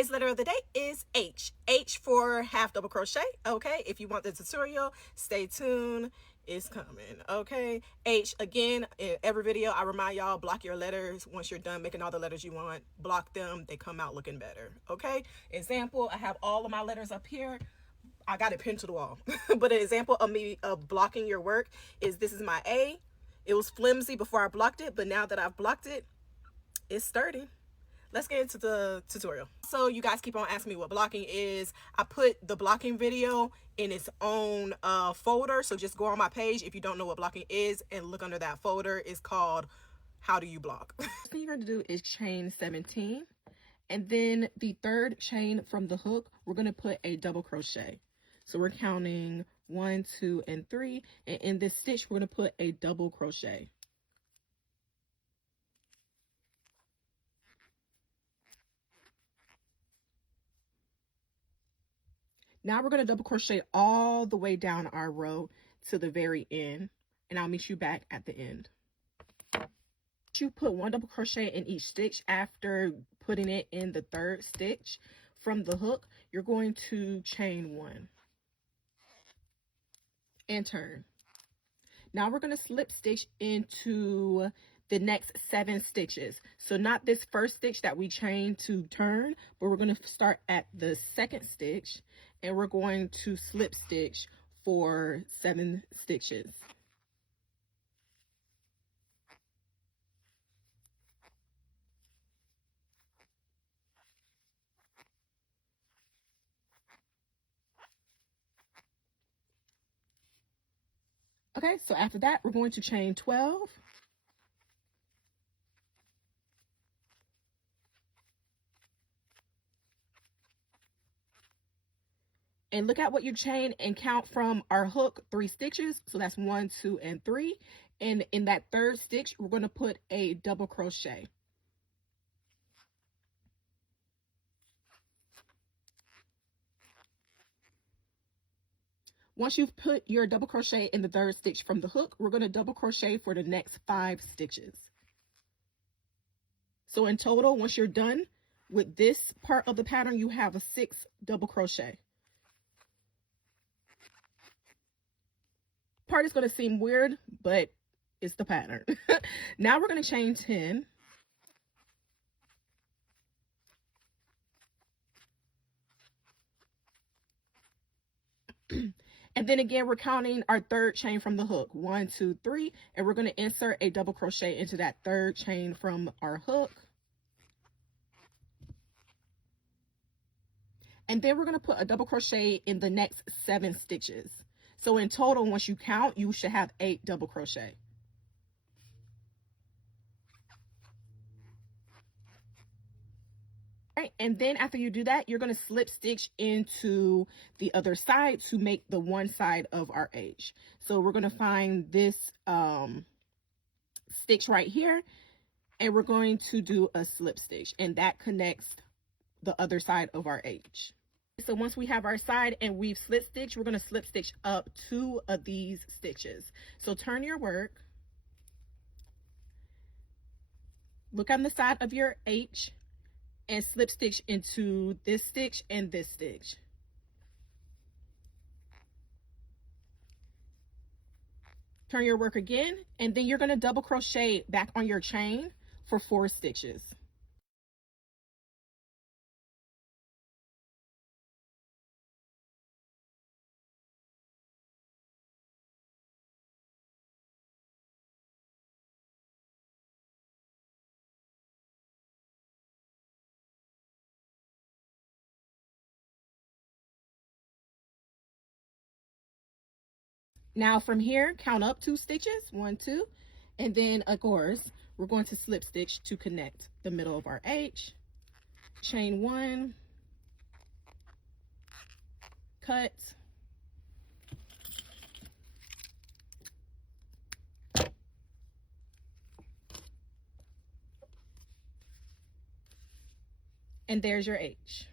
Today's letter of the day is H. H for half double crochet. Okay, if you want the tutorial, stay tuned. It's coming. Okay, H, again, in every video I remind y'all, block your letters. Once you're done making all the letters you want, block them. They come out looking better. Okay, example, I have all of my letters up here. I got it pinned to the wall. But an example of me blocking your work is, this is my A. It was flimsy before I blocked it, but now that I've blocked it, it's sturdy. Let's get into the tutorial. So you guys keep on asking me what blocking is. I put the blocking video in its own folder, so just go on my page if you don't know what blocking is and look under that folder. It's called How Do You Block? First thing you're going to do is chain 17, and then the third chain from the hook, we're going to put a double crochet. So we're counting 1, 2, and 3, and in this stitch we're going to put a double crochet. Now we're going to double crochet all the way down our row to the very end, and I'll meet you back at the end. You put 1 double crochet in each stitch. After putting it in the third stitch from the hook, you're going to chain 1 and turn. Now we're going to slip stitch into the next 7 stitches. So not this first stitch that we chained to turn, but we're going to start at the second stitch, and we're going to slip stitch for 7 stitches. Okay, so after that, we're going to chain 12. And look at what you chain and count from our hook 3 stitches. So that's 1, 2, and 3. And in that third stitch, we're going to put a double crochet. Once you've put your double crochet in the third stitch from the hook, we're going to double crochet for the next 5 stitches. So in total, once you're done with this part of the pattern, you have a 6 double crochet. Part is going to seem weird, but it's the pattern. Now we're going to chain 10. And then again, we're counting our third chain from the hook, 1, 2, 3, and we're going to insert a double crochet into that third chain from our hook. And then we're going to put a double crochet in the next 7 stitches. So in total, once you count, you should have 8 double crochet. Right, and then after you do that, you're going to slip stitch into the other side to make the one side of our H. So we're going to find this stitch right here, and we're going to do a slip stitch, and that connects the other side of our H. So once we have our side and we've slip stitched, we're going to slip stitch up 2 of these stitches. So turn your work, look on the side of your H, and slip stitch into this stitch and this stitch. Turn your work again, and then you're going to double crochet back on your chain for 4 stitches. Now from here, count up 2 stitches, 1, 2, and then of course, we're going to slip stitch to connect the middle of our H, chain 1, cut, and there's your H.